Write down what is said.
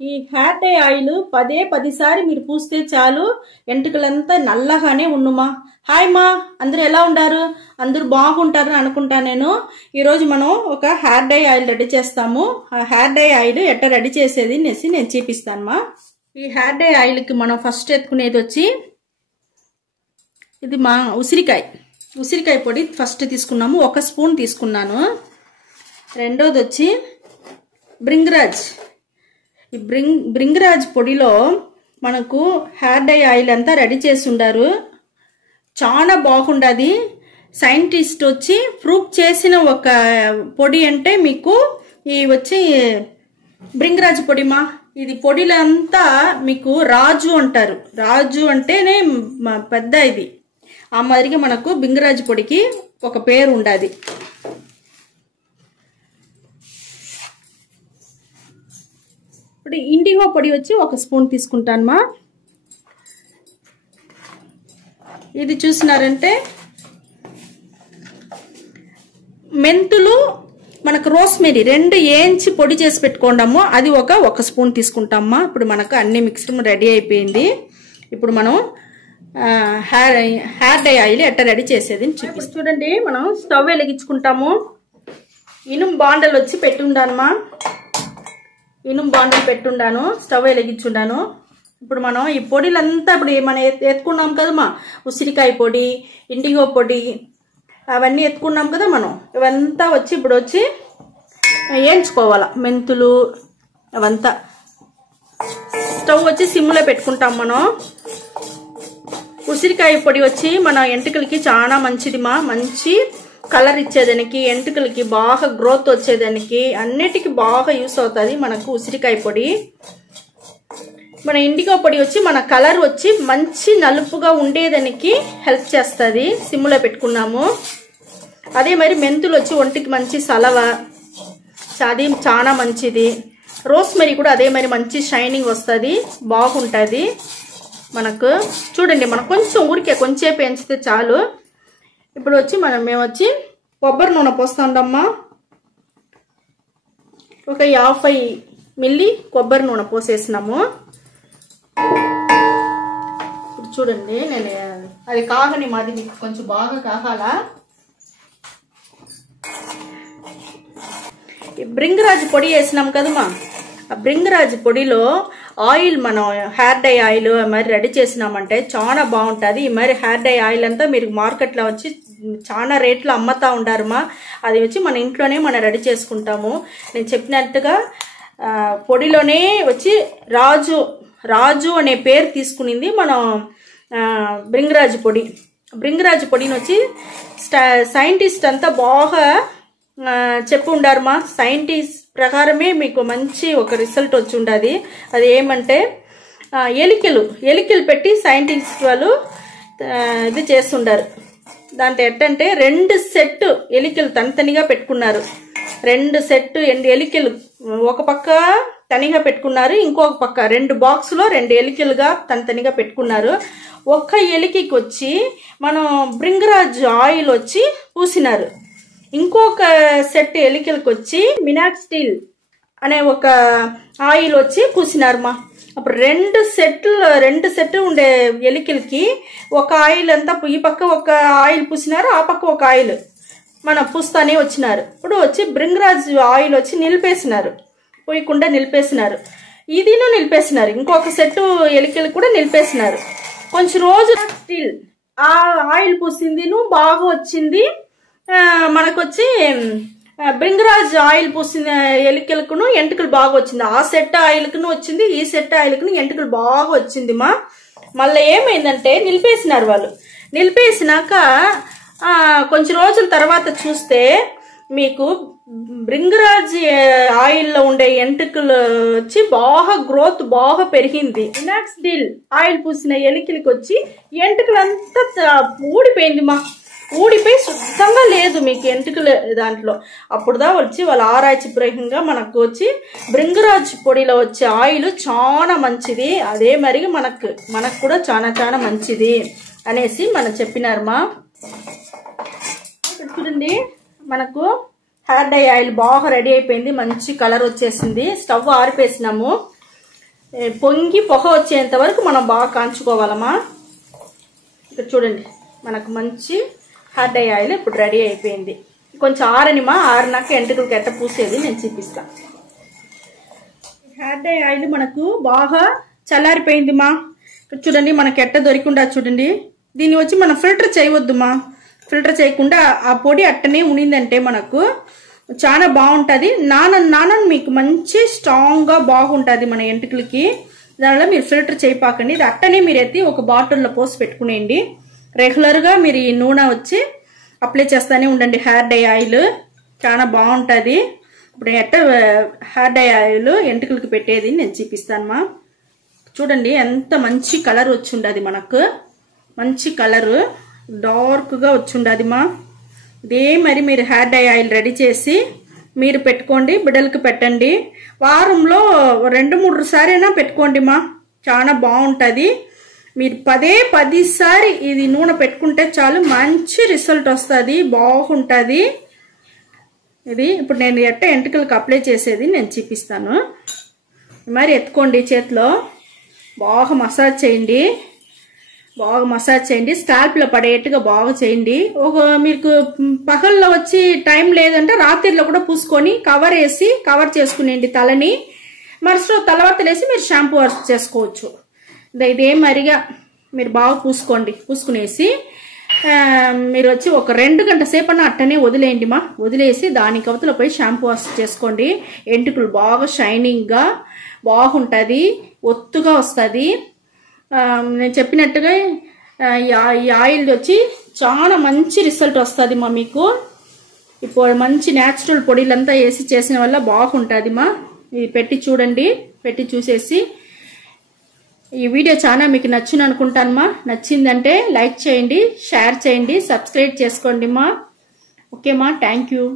ఈ hair dye oil 10 సారి మీరు పూస్తే చాలు ఎంటుకలంతా నల్లగానే ఉండుమా. హాయ్ మా, అందరూ ఎలా ఉంటారు? అందరూ బాగుంటారని అనుకుంటా. నేను ఈరోజు మనం ఒక హెయిర్ డై ఆయిల్ రెడీ చేస్తాము. ఆ హెయిర్ డై ఆయిల్ ఎట్లా రెడీ చేసేది అనేసి నేను చూపిస్తాను మా. ఈ హెయిర్ డై ఆయిల్కి మనం ఫస్ట్ ఎత్తుకునేది వచ్చి ఇది మా ఉసిరికాయ పొడి ఫస్ట్ తీసుకున్నాము, 1 స్పూన్ తీసుకున్నాను. రెండోది వచ్చి బ్రింగ్రాజ్. ఈ బ్రింగ్రాజ్ పొడిలో మనకు హెయిర్ డై ఆయిల్ అంతా రెడీ చేసి ఉండారు, చాలా బాగుండది. సైంటిస్ట్ వచ్చి ప్రూఫ్ చేసిన ఒక పొడి అంటే మీకు ఈ వచ్చి బ్రింగ్రాజ్ పొడి మా. ఇది పొడిలంతా మీకు రాజు అంటారు, రాజు అంటేనే పెద్ద ఇది. ఆ మాదిరిగా మనకు బ్రింగ్రాజ్ పొడికి ఒక పేరు ఉండదు. ఇప్పుడు ఇండిగో పొడి వచ్చి 1 స్పూన్ తీసుకుంటానమ్మా. ఇది చూసినారంటే మెంతులు మనకు రోస్మెరీ 2 ఏంచి పొడి చేసి పెట్టుకోండాము, అది 1 స్పూన్ తీసుకుంటామమ్మా. ఇప్పుడు మనకు అన్ని మిక్స్డ్ రెడీ అయిపోయింది. ఇప్పుడు మనం హెయిర్ డై ఆయిల్ ఎట్లా రెడీ చేసేది చూపిస్తాం. చూడండి, మనం స్టవ్ వెలిగించుకుంటాము. ఇనుము బాండలు వచ్చి పెట్టుండానమ్మా, ఇనుము బాండలు పెట్టుండాను, స్టవ్ వెలిగించుండాను. ఇప్పుడు మనం ఈ పొడిలంతా ఇప్పుడు మనం ఎత్తుకున్నాం కదమ్మా, ఉసిరికాయ పొడి, ఇండిగో పొడి అవన్నీ ఎత్తుకున్నాం కదా మనం. ఇవంతా వచ్చి ఇప్పుడు వచ్చి వేయించుకోవాలా. మెంతులు అవంతా స్టవ్ వచ్చి సిమ్లో పెట్టుకుంటాం మనం. ఉసిరికాయ పొడి వచ్చి మన ఎంటుకలకి చాలా మంచిది మా. మంచి కలర్ ఇచ్చేదానికి, ఎంటుకలకి బాగా గ్రోత్ వచ్చేదానికి అన్నిటికీ బాగా యూస్ అవుతుంది మనకు ఉసిరికాయ పొడి. మన ఇండిగో పొడి వచ్చి మన కలర్ వచ్చి మంచి నలుపుగా ఉండేదానికి హెల్ప్ చేస్తుంది. సిమ్లో పెట్టుకున్నాము. అదే మరి మెంతులు వచ్చి ఒంటికి మంచి సలవ, అది చాలా మంచిది. రోస్మెరీ కూడా అదే మరి మంచి షైనింగ్ వస్తుంది, బాగుంటుంది మనకు. చూడండి, మనం కొంచెం ఊరికే కొంచెం పెంచితే చాలు. ఇప్పుడు వచ్చి మేము వచ్చి కొబ్బరి నూనె పోస్తాండమ్మా. ఒక 50 మిల్లీ కొబ్బరి నూనె పోసేసినాము. ఇప్పుడు చూడండి, నేను అది కాగని మాది మీకు కొంచెం బాగా కాగాల. బ్రింగ్రాజ్ పొడి వేసినాం కదమ్మా, ఆ బ్రింగ్రాజ్ పొడిలో ఆయిల్ మనం హెయిర్ డై ఆయిల్ మరి రెడీ చేసినామంటే చాలా బాగుంటుంది. ఈ మరి హెయిర్ డై ఆయిల్ అంతా మీరు మార్కెట్లో వచ్చి చాలా రేట్లో అమ్ముతా ఉండారమ్మా. అది వచ్చి మన ఇంట్లోనే మనం రెడీ చేసుకుంటాము. నేను చెప్పినట్టుగా పొడిలోనే వచ్చి రాజు అనే పేరు తీసుకునింది మనం బ్రింగ్రాజ్ పొడి. బ్రింగ్రాజ్ పొడిని వచ్చి సైంటిస్ట్ అంతా బాగా చెప్పి ఉండారమ్మా. సైంటిస్ట్ ప్రకారమే మీకు మంచి ఒక రిజల్ట్ వచ్చి ఉండదు. అది ఏమంటే ఎలికలు పెట్టి సైంటిస్ట్ వాళ్ళు ఇది చేస్తుండారు. దాంట్లో ఎట్టంటే 2 సెట్ ఎలికలు తనిగా పెట్టుకున్నారు. 2 సెట్ ఎలికలు ఒక పక్క తనిగా పెట్టుకున్నారు, ఇంకొక పక్క 2 బాక్సులో 2 ఎలికలుగా తనిగా పెట్టుకున్నారు. ఒక్క ఎలికకి వచ్చి మనం బ్రింగ్రాజ్ ఆయిల్ వచ్చి పూసినారు. ఇంకొక సెట్ ఎలికలకు వచ్చి మినాక్సిల్ అనే ఒక ఆయిల్ వచ్చి పూసినారమ్మా. అప్పుడు 2 సెట్లు ఉండే ఎలికలకి ఒక ఆయిల్ అంతా ఈ పక్క ఒక ఆయిల్ పూసినారు, ఆ పక్క ఒక ఆయిల్ మనం పూస్తానే వచ్చినారు. ఇప్పుడు వచ్చి బ్రింగ్రాజ్ ఆయిల్ వచ్చి నిలిపేసినారు, పోయకుండా నిలిపేసినారు. ఇదిను నిలిపేసినారు, ఇంకొక సెట్టు ఎలికలు కూడా నిలిపేసినారు. కొంచెం రోజు స్టిల్ ఆ ఆయిల్ పూసిందిను బాగా వచ్చింది. మనకు వచ్చి బ్రింగ్రాజ్ ఆయిల్ పూసిన ఎలికలకును ఎంటుకలు బాగా వచ్చింది. ఆ సెట్ ఆయిల్కును వచ్చింది, ఈ సెట్ ఆయిల్కును ఎంటుకలు బాగా వచ్చింది మా. మళ్ళీ ఏమైందంటే నిలిపేసినారు వాళ్ళు. నిలిపేసినాక కొంచెం రోజుల తర్వాత చూస్తే మీకు బ్రింగ్రాజ్ ఆయిల్లో ఉండే ఎంటుకలు వచ్చి బాగా గ్రోత్ బాగా పెరిగింది. మినాక్సిల్ ఆయిల్ పూసిన ఎలికలకి వచ్చి ఎంటుకలంతా ఊడిపోయింది మా. ఊడిపోయి శుద్ధంగా లేదు మీకు ఎంటుకలు దాంట్లో. అప్పుడుదా వచ్చి వాళ్ళ ఆరాய்ச்சி ప్రయోగంగా మనకు వచ్చి బ్రింగ్రాజ్ పొడిలో వచ్చే ఆయిల్ చాలా మంచిది, అదే మరి మనకు కూడా చాలా మంచిది అనేసి మనం చెప్పినారమ్మా. చూడండి, మనకు హెయిర్ డై ఆయిల్ బాగా రెడీ అయిపోయింది, మంచి కలర్ వచ్చేసింది. స్టవ్ ఆరిపేసినాము. పొంగి పొగ వచ్చేంత వరకు మనం బాగా కాంచుకోవాలమ్మా. ఇక్కడ చూడండి మనకు మంచి హెయిర్ డై ఆయిల్ ఇప్పుడు రెడీ అయిపోయింది. కొంచెం ఆరినాక ఎంటుకలకి ఎట్ట పూసేది నేను చూపిస్తాను. హెయిర్ డై ఆయిల్ మనకు బాగా చల్లారిపోయిందిమా. ఇక్కడ చూడండి మనకి ఎట్ట దొరికిండా చూడండి. దీన్ని వచ్చి మనం ఫిల్టర్ చేయవద్దుమా. ఫిల్టర్ చేయకుండా ఆ పొడి అట్టనే ఉనిందంటే మనకు చాలా బాగుంటుంది. నానని మీకు మంచి స్ట్రాంగ్గా బాగుంటుంది మన ఎంటుకలకి. దానివల్ల మీరు ఫిల్టర్ చేయపాకండి. ఇది అట్టనే మీరు ఎత్తి ఒక బాటిల్లో పోసి పెట్టుకునేయండి. రెగ్యులర్గా మీరు ఈ నూనె వచ్చి అప్లై చేస్తూనే ఉండండి. హెయిర్ డై ఆయిల్ చాలా బాగుంటుంది. ఇప్పుడు ఎట్ట హెయిర్ డై ఆయిల్ ఎంటుకలకి పెట్టేది నేను చూపిస్తానమ్మా. చూడండి ఎంత మంచి కలర్ వచ్చి ఉండదు మనకు. మంచి కలరు డార్క్గా వచ్చి ఉండదుమా. ఇదే మరి మీరు హెయిర్ డై ఆయిల్ రెడీ చేసి మీరు పెట్టుకోండి, బిడ్డలకి పెట్టండి. వారంలో 2-3 సారైనా పెట్టుకోండి మా. చాలా బాగుంటుంది. మీరు 10 సారి ఇది నూనె పెట్టుకుంటే చాలు మంచి రిజల్ట్ వస్తుంది, బాగుంటుంది. ఇది ఇప్పుడు నేను ఎట్ట ఎంటుకలకు అప్లై చేసేది నేను చూపిస్తాను. మరి ఎత్తుకోండి, చేతిలో బాగా మసాజ్ చేయండి. స్కాల్ప్లో పడేట్టుగా బాగా చేయండి. మీకు పగల్లో వచ్చి టైం లేదంటే రాత్రిలో కూడా పూసుకొని కవర్ చేసుకునేయండి తలని. మరుసటి తలవతలేసి మీరు షాంపూ వాష్ చేసుకోవచ్చు. ఇదే మరిగా మీరు బాగా పూసుకునేసి మీరు వచ్చి ఒక 2 గంటల సేపన్నా అట్టనే వదిలేయండి మా. వదిలేసి దానికి అవతల పోయి షాంపూ వాష్ చేసుకోండి. ఎంటుకలు బాగా షైనింగ్గా బాగుంటుంది, ఒత్తుగా వస్తుంది. నేను చెప్పినట్టుగా ఈ ఆయిల్ వచ్చి చాలా మంచి రిజల్ట్ వస్తుంది మా మీకు. ఇప్పుడు మంచి న్యాచురల్ పొడిలంతా వేసి చేసిన వల్ల బాగుంటుంది మా. ఇది పెట్టి చూడండి. పెట్టి చూసేసి ఈ వీడియో చాలా మీకు నచ్చును అనుకుంటానమ్మా. నచ్చిందంటే లైక్ చేయండి, షేర్ చేయండి, సబ్స్క్రైబ్ చేసుకోండి మా. ఓకే మా, థ్యాంక్ యూ.